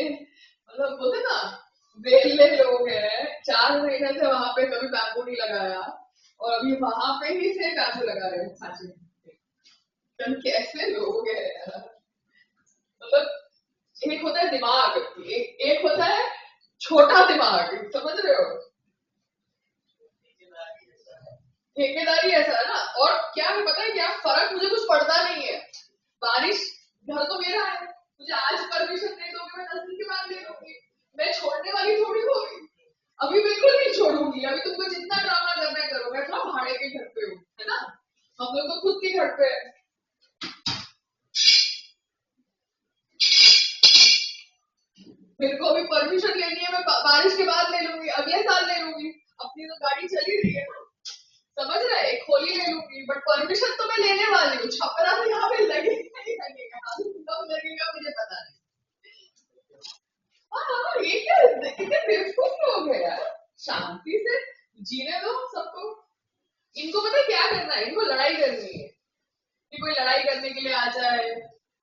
मतलब बोलते ना वेले लोग हैं, 4 महीने से वहां पे कभी बैम्बू नहीं लगाया और अभी वहां पे ही से बैम्बू लगा रहे हैं सांची में। कैसे लोग हैं यार। मतलब एक होता है दिमाग, एक होता है छोटा दिमाग, समझ रहे हो। ठेकेदारी ऐसा है ना। और क्या है पता है क्या फर्क, मुझे कुछ पड़ता नहीं है। बारिश, घर तो मेरा है, मुझे आज परमिशन दे दोगे, मैं 10 दिन के बाद ले लूंगी। मैं छोड़ने वाली थोड़ी होगी। अभी बिल्कुल नहीं छोड़ूंगी। अभी तुमको जितना ड्रामा करना है करो, मैं थोड़ा भाड़े के घर पे हूँ, है ना। हम लोग तो खुद के घर पे है। मेरे को अभी परमिशन लेनी है, मैं बारिश के बाद ले लूंगी, अगले साल ले लूंगी। अपनी तो गाड़ी चली रही है ना, समझ रहे। एक होली ले लूंगी, बट परमिशन तो मैं लेने वाली हूँ। छपरा तो यहाँ पे लगेगा नहीं लगेगा, कब लगेगा मुझे पता नहीं। हाँ, ये क्या कितने बेवकूफ लोग हैं यार। शांति से जीने दो सबको। इनको पता है क्या करना है, इनको लड़ाई करनी है कि कोई लड़ाई करने के लिए आ जाए,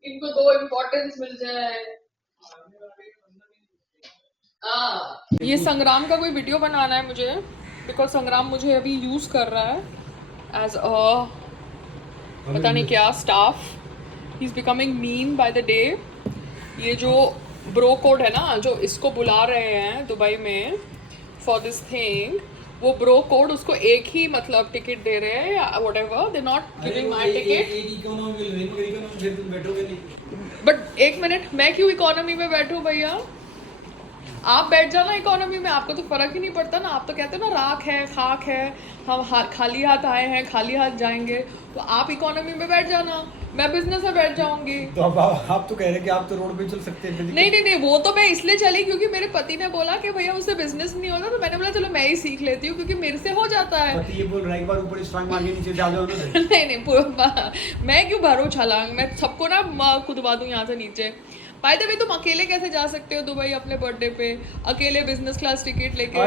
इनको 2 इम्पोर्टेंस मिल जाए। हाँ, ये संग्राम का कोई वीडियो बनाना है मुझे, बिकॉज संग्राम मुझे अभी यूज कर रहा है एज अ पता नहीं क्या staff. He is becoming mean by the day. ये जो ब्रो कोड है ना, जो इसको बुला रहे हैं दुबई में फॉर दिस थिंग, वो ब्रो कोड उसको एक ही मतलब टिकट दे रहे हैं या whatever, they not giving my ticket. But एक मिनट, मैं क्यों इकोनॉमी में बैठूं भैया। आप बैठ जाना इकोनॉमी में, आपको तो फर्क ही नहीं पड़ता ना। आप तो कहते हो ना राख है खाक है, हम खाली हाथ आए हैं खाली हाथ जाएंगे। तो आप इकोनॉमी में बैठ जाना, मैं बिजनेस में बैठ जाऊंगी। तो अब आप तो कह रहे हैं कि आप तो रोड पे चल सकते हैं। नहीं, वो तो मैं इसलिए चली क्योंकि मेरे पति ने बोला कि भैया उससे बिजनेस नहीं होता, तो मैंने बोला चलो मैं ही सीख लेती हूँ क्योंकि मेरे से हो जाता है। पति ये बोल रहा है एक बार ऊपर स्ट्रांग मार के नीचे जा जाओ ना। नहीं, मैं क्यों भरूं छलांग, मैं सबको ना कूदवा दूं यहाँ से नीचे। बाय द वे, तुम अकेले कैसे जा सकते हो दुबई अपने बर्थडे पे, अकेले बिजनेस क्लास टिकट लेके।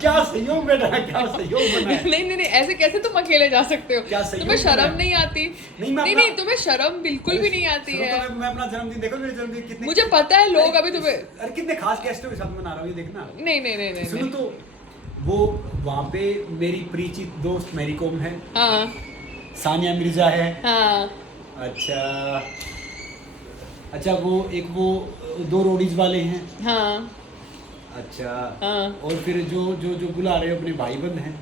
क्या सहयोग बेटा, क्या सहयोग बना है। नहीं, ऐसे कैसे तुम अकेले जा सकते हो। तुम्हें शर्म नहीं आती। नहीं, तुम्हें शर्म बिल्कुल भी नहीं आती है। मैं अपना जन्मदिन देखो, मेरे जन्मदिन कितने, मुझे पता है लोग अभी तुम्हें, अरे कितने खास गेस्टों के साथ मना रहा हूँ, ये देखना। नहीं सुनो तो, वो वहाँ पे मेरी परिचित दोस्त मैरी कॉम है, हाँ, सानिया मिर्जा है, हाँ, अच्छा वो 2 रोडीज वाले हैं, हाँ, अच्छा, हाँ, और फिर जो बुला रहे अपने भाई बंद हैं,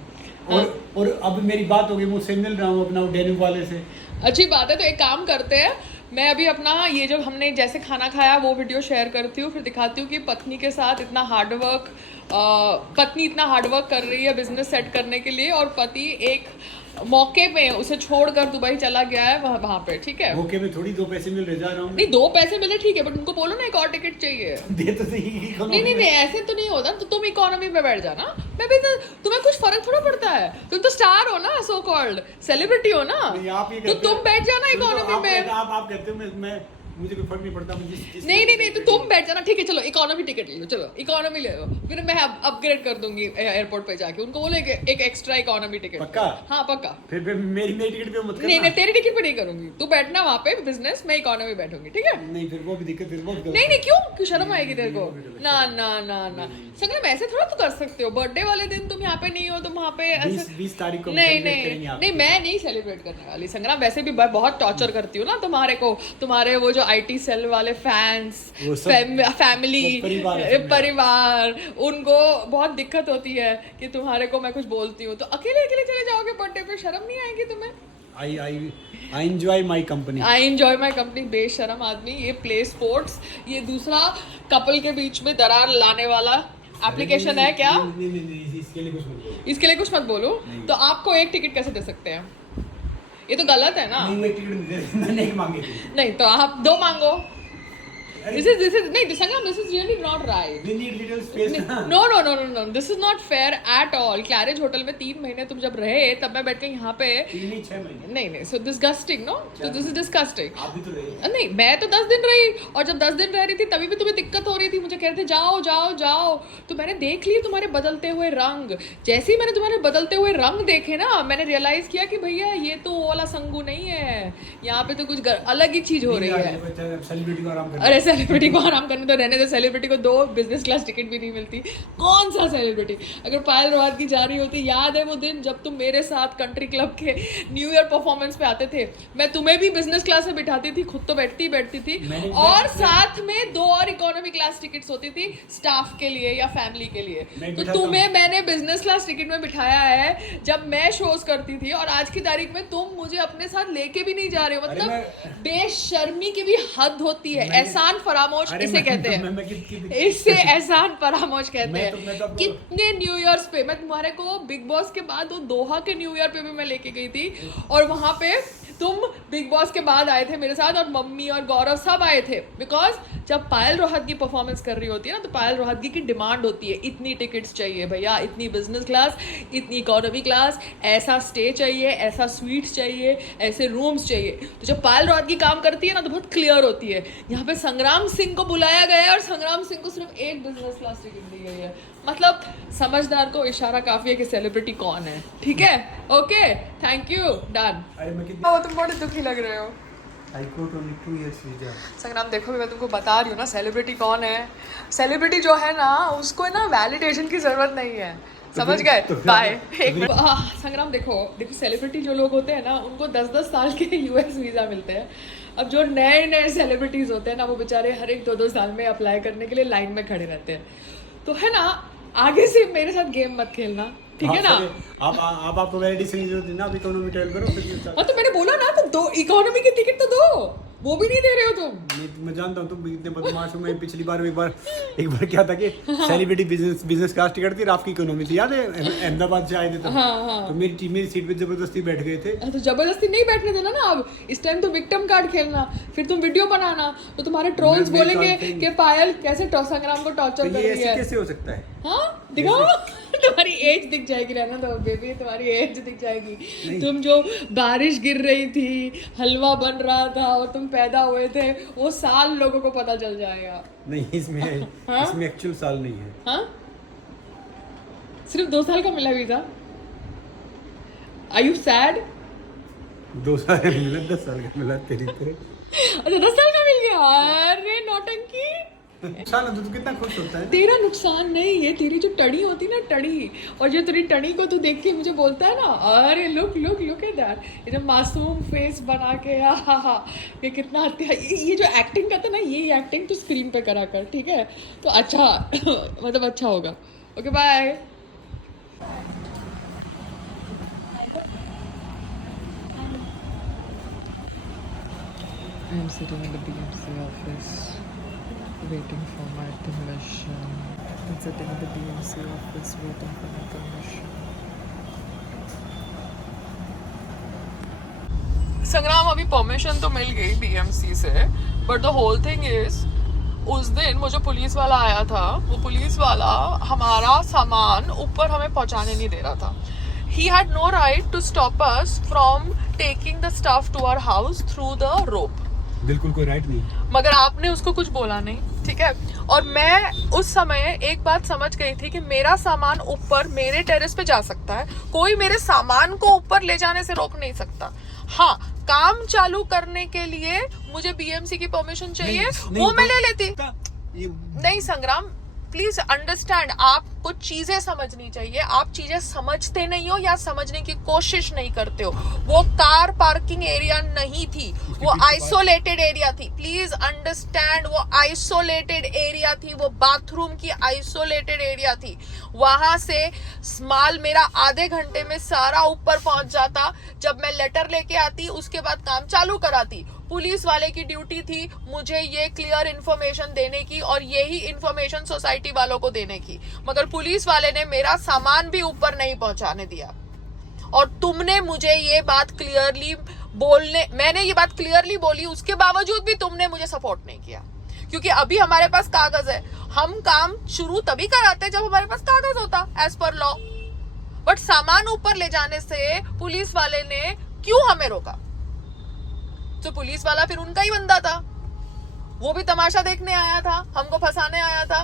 हाँ। और अब मेरी बात हो गई, मुझसे मिल रहा हूँ अपना डेनिम वाले से। अच्छी बात है। तो एक काम करते हैं, मैं अभी अपना ये जो हमने जैसे खाना खाया वो वीडियो शेयर करती हूँ, फिर दिखाती हूँ कि पत्नी के साथ इतना हार्डवर्क, पत्नी इतना हार्डवर्क कर रही है बिजनेस सेट करने के लिए, और पति एक मौके में उसे छोड़कर दुबई चला गया है वहाँ पे। ठीक है, मौके में थोड़ी 2 पैसे मिल रहे, जा रहा हूँ। नहीं 2 पैसे मिले ठीक है, बट उनको बोलो ना एक और टिकट चाहिए। दे तो सही। नहीं, ऐसे तो नहीं होता। तो तुम इकोनॉमी में बैठ जाना, मैं भी तुम्हें कुछ फर्क थोड़ा पड़ता है। तुम तो स्टार हो ना, सो कॉल्ड सेलिब्रिटी हो ना, तो तुम बैठ जाना इकोनॉमी में। आप कहते हो मैं मुझे कोई फर्क नहीं पड़ता मुझे। नहीं, तो तुम बैठ जाना। ठीक है, चलो इकोनॉमी टिकट ले लो, चलो इकोनॉमी ले लो, फिर मैं अपग्रेड कर दूंगी एयरपोर्ट पे जाके। उनको बोले एक एक्स्ट्रा इकोनॉमी टिकट। पक्का? हाँ पक्का। फिर मेरी टिकट पे मत करना। नहीं, तेरी टिकट पे नहीं करूंगी। तू बैठना वहाँ पे बिजनेस, मैं इकोनॉमी बैठूंगी, ठीक है। नहीं फिर वो भी दिक्कत, फिर वो नहीं, क्यों शर्म आएगी तेरे को। ना संग्राम, ऐसे थोड़ा तो कर सकते हो। बर्थडे वाले दिन तुम यहाँ पे नहीं हो, तुम वहाँ पे 20 तारीख को नहीं, मैं नहीं सेलिब्रेट करने वाली संग्राम। वैसे भी बहुत टॉर्चर करती हूँ ना तुम्हारे को, तुम्हारे वो जो IT सेल वाले फैंस, फैमिली, परिवार, उनको बहुत दिक्कत होती है कि तुम्हारे को मैं कुछ बोलती हूँ तो अकेले चले जाओगे बर्थडे पे। शर्म नहीं आएगी तुम्हें। I enjoy my company. I enjoy my company। बेशरम आदमी। ये प्ले स्पोर्ट्स, ये दूसरा कपल के बीच में दरार लाने वाला एप्लीकेशन है क्या। नहीं, इसके लिए कुछ मत बोलो। तो आपको एक टिकट कैसे दे सकते हैं, ये तो गलत है ना। नहीं, टिकट मैंने नहीं मांगी थी। नहीं तो आप 2 मांगो। This is नहीं संग्राम, this is really not right। We need little space। No, this is not fair at all। Claridge hotel में 3 महीने तुम जब रहे, तब मैं बैठ के यहाँ पे 6 महीने। नहीं, so disgusting, no? So this is disgusting। आप भी तो रहे। नहीं, मैं तो 10 दिन रही, और जब 10 दिन रह रही थी तभी भी तुम्हें दिक्कत हो रही थी। मुझे कह रहे थे जाओ। तो मैंने देख लिए तुम्हारे बदलते हुए रंग। जैसे ही मैंने तुम्हारे बदलते हुए रंग देखे ना, मैंने रियलाइज किया कि भैया ये तो वो वाला संगू नहीं है, यहाँ पे तो कुछ अलग ही चीज हो रही है। सेलिब्रिटी को आराम अरे सेलिब्रिटी को आराम करने तो रहने दे, सेलिब्रिटी को 2 बिजनेस क्लास टिकट भी नहीं मिलती। कौन सा सेलिब्रिटी? अगर पायल रोहतगी जा रही होती, याद है वो दिन जब तुम मेरे साथ कंट्री क्लब के न्यू ईयर परफॉर्मेंस पे आते थे, मैं तुम्हें भी बिजनेस क्लास में बिठाती थी, खुद तो बैठती थी, और साथ में 2 और इकोनॉमी क्लास टिकट्स होती थी स्टाफ के लिए या फैमिली के लिए। तो तुम्हें मैंने बिजनेस क्लास टिकट में बिठाया है जब मैं शोज करती थी, और आज की तारीख में तुम मुझे अपने साथ लेके भी नहीं जा रहे हो। मतलब बेशर्मी की भी हद होती है। एहसान फरामोश इसे कहते हैं, इससे एहसान फरामोश कहते हैं। कितने न्यू ईयर्स पे मैं तुम्हारे को बिग बॉस के बाद वो दोहा के न्यू ईयर पे भी मैं लेके गई थी, और वहां पे तुम बिग बॉस के बाद आए थे मेरे साथ, और मम्मी और गौरव सब आए थे। बिकॉज जब पायल रोहतगी परफॉर्मेंस कर रही होती है ना, तो पायल रोहतगी की डिमांड होती है, इतनी टिकट्स चाहिए भैया, इतनी बिजनेस क्लास, इतनी इकोनॉमी क्लास, ऐसा स्टे चाहिए, ऐसा स्वीट्स चाहिए, ऐसे रूम्स चाहिए। तो जब पायल रोहतगी काम करती है ना, तो बहुत क्लियर होती है। यहाँ पे संग्राम सिंह को बुलाया गया है, और संग्राम सिंह को सिर्फ 1 बिजनेस क्लास टिकट दी गई है। मतलब समझदार को इशारा काफी है कि सेलिब्रिटी कौन है। ठीक है, ओके, थैंक यू, डन। तुम बड़े दुखी लग रहे हो। संग्राम देखो, मैं तुमको बता रही हूँ ना, सेलिब्रिटी कौन है। सेलिब्रिटी जो है ना, उसको ना वैलिडेशन की जरूरत नहीं है, समझ गए? बाय। संग्राम देखो सेलिब्रिटी जो लोग होते हैं ना, उनको 10-10 साल के यूएस वीजा मिलते हैं। अब जो नए सेलिब्रिटीज होते हैं ना, वो बेचारे हर एक 2-2 साल में अप्लाई करने के लिए लाइन में खड़े रहते हैं। तो है ना, आगे से मेरे साथ गेम मत खेलना, ठीक है ना? आपको वैलिडेशन की जरूरत ना, आप इकोनॉमी ट्रेवल करो फिर। हाँ, तो मैंने बोला ना, तो 2 इकोनॉमी की टिकट तो दो, वो भी नहीं दे रहे हो तुम। मैं जानता हूँ तुम इतने बदमाश हो। मैं पिछली बार एक बार क्या था कि सेलिब्रिटी बिजनेस क्लास टिकट थी, आपकी इकोनॉमी थी, याद है? अहमदाबाद से आए थे तब। हाँ। तो मेरी सीट पे जबरदस्ती बैठ गए थे। तो जबरदस्ती नहीं बैठने देना ना। अब इस टाइम तो विक्टिम कार्ड खेलना, फिर तुम वीडियो बनाना, तो तुम्हारे ट्रोल्स बोलेंगे कि पायल कैसे संग्राम को टॉर्चर कर रही है। कैसे हो सकता है? हाँ, दिखाओ। तुम्हारी एज दिख जाएगी, रहना दो बेबी, तुम्हारी एज दिख जाएगी। तुम जो बारिश गिर रही थी, हलवा बन रहा था, और तुम पैदा हुए थे, वो साल लोगों को पता चल जाएगा। नहीं, इसमें एक्चुअल साल नहीं है। हाँ, सिर्फ 2 साल का मिला वीजा। Are you sad? 2 साल का मिला, 10 साल का मिला तेरी तो। अच्छा, 10 साल का मिल गया। अरे नौटंकी। नुकसान है तो तू कितना खुश होता है। तेरा नुकसान नहीं है, तेरी जो टड़ी होती ना, टड़ी, और जो तेरी टड़ी को तू देख के मुझे बोलता है ना, अरे लुक एट दैट, ये जो मासूम फेस बना के, ये कितना ये जो एक्टिंग करता है ना, ये एक्टिंग तू स्क्रीन पे करा कर, ठीक है? तो अच्छा मतलब अच्छा होगा। Okay, bye. I'm sitting in the BMC office waiting for my permission. I'm sitting in the BMC office waiting for my permission. संग्राम, अभी परमिशन तो मिल गई BMC से, but the whole thing is, उस दिन वो जो पुलिस वाला आया था, वो पुलिस वाला हमारा सामान ऊपर हमें पहुंचाने नहीं दे रहा था। He had no right to stop us from taking the stuff to our house through the rope. बिल्कुल कोई राइट नहीं, मगर आपने उसको कुछ बोला नहीं, ठीक है? और मैं उस समय एक बात समझ गई थी कि मेरा सामान ऊपर मेरे टेरेस पे जा सकता है, कोई मेरे सामान को ऊपर ले जाने से रोक नहीं सकता। हाँ, काम चालू करने के लिए मुझे BMC की परमिशन चाहिए, वो मैं ले लेती। नहीं संग्राम, प्लीज अंडरस्टैंड, आपको चीजें समझनी चाहिए। आप चीजें समझते नहीं हो या समझने की कोशिश नहीं करते हो। वो कार पार्किंग एरिया नहीं थी, वो आइसोलेटेड एरिया थी। प्लीज अंडरस्टैंड, वो आइसोलेटेड एरिया थी, वो बाथरूम की आइसोलेटेड एरिया थी। वहां से माल मेरा आधे घंटे में सारा ऊपर पहुंच जाता। जब मैं लेटर लेके आती, उसके बाद काम चालू कराती। पुलिस वाले की ड्यूटी थी मुझे ये क्लियर इन्फॉर्मेशन देने की, और यही इन्फॉर्मेशन सोसाइटी वालों को देने की, मगर पुलिस वाले ने मेरा सामान भी ऊपर नहीं पहुंचाने दिया। और तुमने मुझे ये बात क्लियरली मैंने ये बात क्लियरली बोली, उसके बावजूद भी तुमने मुझे सपोर्ट नहीं किया। क्योंकि अभी हमारे पास कागज है, हम काम शुरू तभी कराते जब हमारे पास कागज होता एज पर लॉ। बट सामान ऊपर ले जाने से पुलिस वाले ने क्यों हमें रोका? तो पुलिस वाला फिर उनका ही बंदा था, वो भी तमाशा देखने आया था, हमको फंसाने आया था।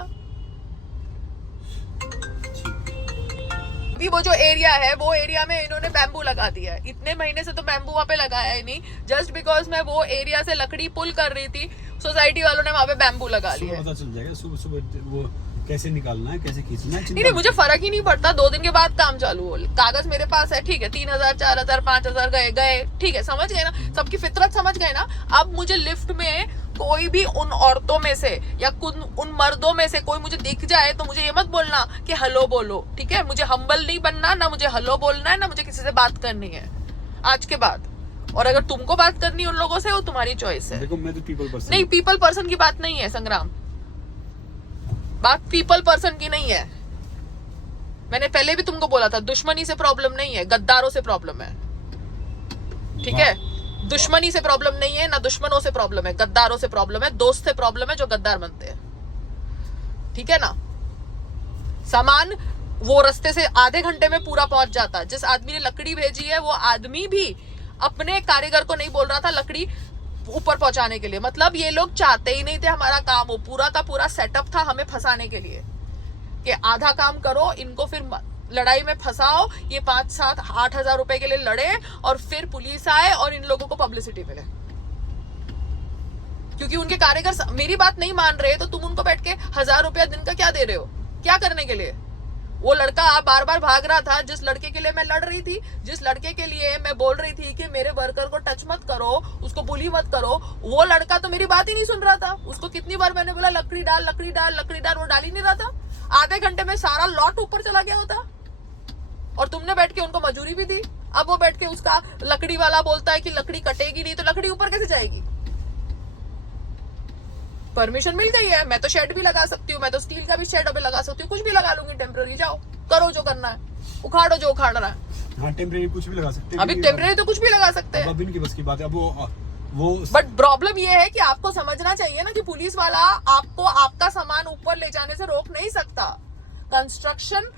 अभी वो जो एरिया है, वो एरिया में इन्होंने बैम्बू लगा दिया है। इतने महीने से तो बैम्बू वहां पे लगाया ही नहीं, जस्ट बिकॉज मैं वो एरिया से लकड़ी पुल कर रही थी। सोसाइटी वालों ने वहां पे बैम्बू लगा लिया है। पता चल जाएगा सुबह सुबह वो कैसे निकालना है, कैसे खींचना है। नहीं मुझे फर्क ही नहीं पड़ता, 2 दिन के बाद काम चालू हो, कागज मेरे पास है, ठीक है, 3000 4000 5000 गए गए, ठीक है, समझ गए ना, सबकी फितरत समझ गए ना। अब मुझे लिफ्ट में कोई भी उन औरतों में से या उन मर्दों में से कोई मुझे दिख जाए तो मुझे ये मत बोलना कि हेलो बोलो, ठीक है, मुझे हम्बल नहीं बनना, ना मुझे हेलो बोलना है, ना मुझे किसी से बात करनी है आज के बाद। और अगर तुमको बात करनी है उन लोगों से, वो तुम्हारी चॉइस है। देखो मैं तो पीपल पर्सन नहीं, पीपल पर्सन की बात नहीं है संग्राम, बात पीपल पर्सन की नहीं है। मैंने पहले भी तुमको बोला था, दुश्मनी से प्रॉब्लम नहीं है, गद्दारों से प्रॉब्लम है, ठीक है। दुश्मनी से प्रॉब्लम नहीं है, ना दुश्मनों से प्रॉब्लम है, गद्दारों से प्रॉब्लम है, दोस्त से प्रॉब्लम है जो गद्दार बनते हैं, ठीक है ना। सामान वो रास्ते से आधे घंटे में पूरा पहुंच जाता। जिस आदमी ने लकड़ी भेजी है वो आदमी भी अपने कारीगर को नहीं बोल रहा था लकड़ी ऊपर पहुंचाने के लिए। मतलब ये लोग चाहते ही नहीं थे हमारा काम हो, पूरा का पूरा सेटअप था हमें फंसाने के लिए कि आधा काम करो, इनको फिर लड़ाई में फंसाओ, ये 5 7 8 हजार रुपए के लिए लड़े और फिर पुलिस आए और इन लोगों को पब्लिसिटी मिले। क्योंकि उनके कारीगर मेरी बात नहीं मान रहे तो तुम उनको बैठ के 1000 रुपया दिन का क्या दे रहे हो, क्या करने के लिए। वो लड़का बार बार भाग रहा था, जिस लड़के के लिए मैं लड़ रही थी, जिस लड़के के लिए मैं बोल रही थी कि मेरे वर्कर को टच मत करो, उसको बुली मत करो, वो लड़का तो मेरी बात ही नहीं सुन रहा था। उसको कितनी बार मैंने बोला लकड़ी डाल लकड़ी डाल लकड़ी डाल, वो डाल ही नहीं रहा था। आधे घंटे में सारा लॉट ऊपर चला गया होता और तुमने बैठ के उनको मजूरी भी दी। अब वो बैठ के उसका लकड़ी वाला बोलता है कि लकड़ी कटेगी नहीं, तो लकड़ी ऊपर कैसे जाएगी। परमिशन मिल गई है, मैं तो शेड भी लगा सकती हूँ, मैं तो स्टील का भी शेड अभी लगा सकती हूँ, कुछ भी लगा लूंगी टेम्पररी। जाओ करो जो करना है, उखाड़ो जो उखाड़ना है। हाँ टेम्परेरी कुछ भी लगा सकते हैं, अभी टेम्पररी तो कुछ भी लगा सकते हैं, अब इनकी बस की बात है। अब वो बट प्रॉब्लम ये है कि आपको समझना चाहिए ना कि पुलिस वाला आपको आपका सामान ऊपर ले जाने से रोक नहीं सकता, कंस्ट्रक्शन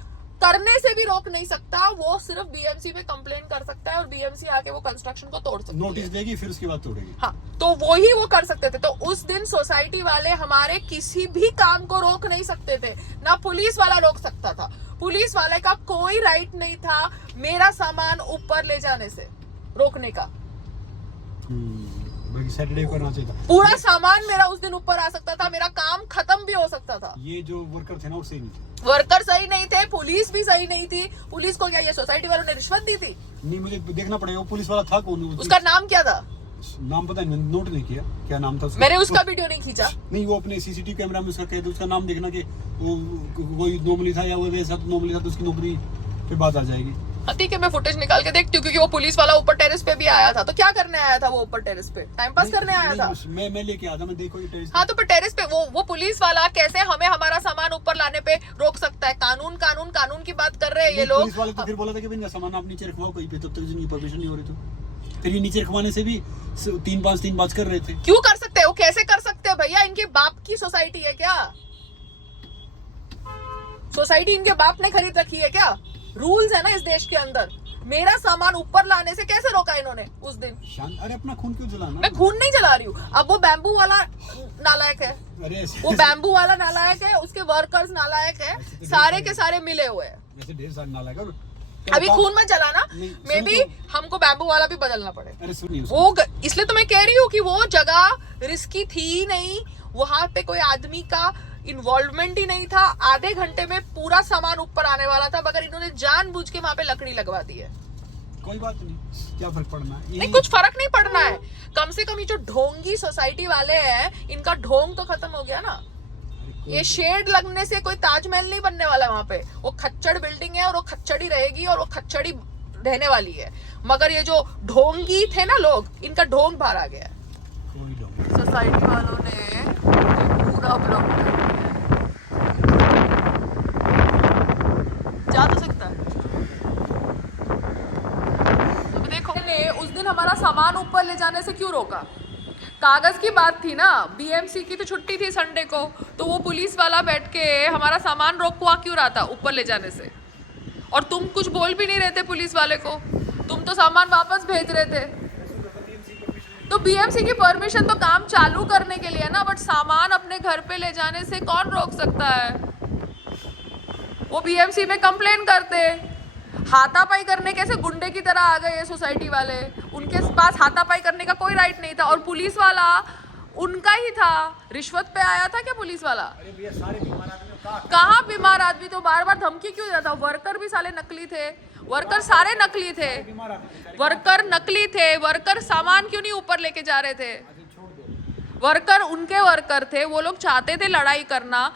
करने से भी रोक नहीं सकता। वो सिर्फ बीएमसी पे कंप्लेन कर सकता है और बीएमसी आके वो कंस्ट्रक्शन को तोड़ सकती है, नोटिस देगी, फिर उसके बाद तोड़ेगी। हाँ, तो वो ही वो कर सकते थे। तो उस दिन सोसाइटी वाले हमारे किसी भी काम को रोक नहीं सकते थे, ना पुलिस वाला रोक सकता था। पुलिस वाले का कोई राइट नहीं था मेरा सामान ऊपर ले जाने से रोकने का। सैटरडे को आना चाहिए था, पूरा सामान मेरा उस दिन ऊपर आ सकता था, मेरा काम खत्म भी हो सकता था। ये जो वर्कर थे ना वो सही नहीं थे, वर्कर सही नहीं थे, पुलिस भी सही नहीं थी। पुलिस को क्या ये सोसाइटी वालों ने रिश्वत दी थी? नहीं, मुझे देखना पड़ेगा वो पुलिस वाला था कौन। उसका नाम क्या था? नाम पता नहीं, नोट नहीं किया क्या नाम था उसका। मैंने उसका वीडियो नहीं खींचा। नहीं, वो अपने सीसीटीवी कैमरा में उसका कह दो, उसका नाम देखना कि वो नॉर्मली था या वो वैसा नॉर्मली था, तो उसकी नौकरी पे बात आ जाएगी। हाँ ठीक है, मैं फुटेज निकाल के देखती हूँ, क्योंकि वो पुलिस वाला ऊपर टेरेस पे भी आया था। तो क्या करने आया था वो ऊपर टेरेस पे? टाइम पास करने आया था। मैं लेके आया था, मैं देखो ये टेरेस। हाँ, तो टेरेस पे वो पुलिस वाला कैसे हमें हमारा सामान ऊपर लाने पे रोक सकता है? कानून कानून कानून की बात कर रहे हैं ये लोग। पुलिस वाले तो फिर बोला था कि भाई सामान आप नीचे रखवाओ कहीं पे, तब तक जिनकी परमिशन नहीं हो रही। तो फिर ये नीचे रखवाने से भी 3 बात कर रहे थे। क्यों कर सकते हैं वो? कैसे कर सकते हैं भैया? इनके बाप की सोसाइटी है क्या? सोसाइटी इनके बाप ने खरीद रखी है क्या? रूल्स है ना इस देश के अंदर। मेरा सामान ऊपर लाने से कैसे रोका इन्होंने उस दिन? अरे अपना खून क्यों जलाना? मैं खून नहीं जला रही हूँ। अब वो बैम्बू वाला नालायक है, अरे वो बैम्बू वाला नालायक है, उसके वर्कर्स नालायक है, सारे के सारे मिले हुए हैं। ऐसे ढेर सारे नालायक। अभी खून मत जलाना, मे बी हमको बैम्बू वाला भी बदलना पड़े। अरे सुनिए, वो इसलिए तो मैं कह रही हूँ कि वो जगह रिस्की थी ही नहीं, वहां पे कोई आदमी का इन्वॉल्वमेंट ही नहीं था। आधे घंटे में पूरा सामान ऊपर आने वाला था, मगर इन्होंने जानबूझ के वहां पे लकड़ी लगवा दी है। कोई बात नहीं, क्या फर्क पड़ना है? नहीं, कुछ फर्क नहीं पड़ना है। कम से कम ये जो ढोंगी सोसाइटी वाले हैं, इनका ढोंग तो खत्म हो गया ना। ये शेड लगने से कोई ताजमहल नहीं बनने वाला वहां पे। वो खच्चड़ बिल्डिंग है और वो खच्चड़ी रहेगी और वो खच्चड़ी रहने वाली है। मगर ये जो ढोंगी थे ना लोग, इनका ढोंग बाहर आ गया है। सोसाइटी वालों ने पूरा ब्लॉक कर दिया है। जा तो सकता है। तो देखो, उस दिन हमारा सामान ऊपर ले जाने से क्यों रोका? कागज की बात थी ना, बीएमसी की तो छुट्टी थी संडे को, तो वो पुलिस वाला बैठ के हमारा सामान रोकवा क्यों रहा था ऊपर ले जाने से? और तुम कुछ बोल भी नहीं रहे थे पुलिस वाले को, तुम तो सामान वापस भेज रहे थे। तो बीएमसी की परमिशन तो काम चालू करने के लिए ना, बट सामान अपने घर पे ले जाने से कौन रोक सकता है? वो बीएमसी में कंप्लेन करते। हाथापाई करने कैसे गुंडे की तरह आ गए ये सोसाइटी वाले। उनके पास हाथापाई करने का कोई राइट नहीं था। और पुलिस वाला उनका ही था, रिश्वत पे आया था क्या पुलिस वाला? अरे भैया सारे बीमार आदमी कहाँ बीमार आदमी, तो बार बार धमकी क्यों देता? वर्कर भी साले नकली थे, वर्कर सारे नकली थे, बीमार आदमी वर्कर नकली थे, वर्कर सामान क्यों नहीं ऊपर लेके जा रहे थे? छोड़ दो। वर्कर उनके वर्कर थे, वो लोग चाहते थे लड़ाई करना।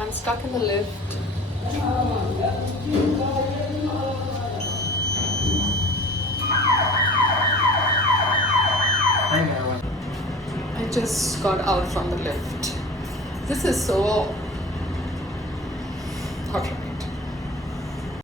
I'm stuck in the lift. I just got out from the lift. This is so... Okay.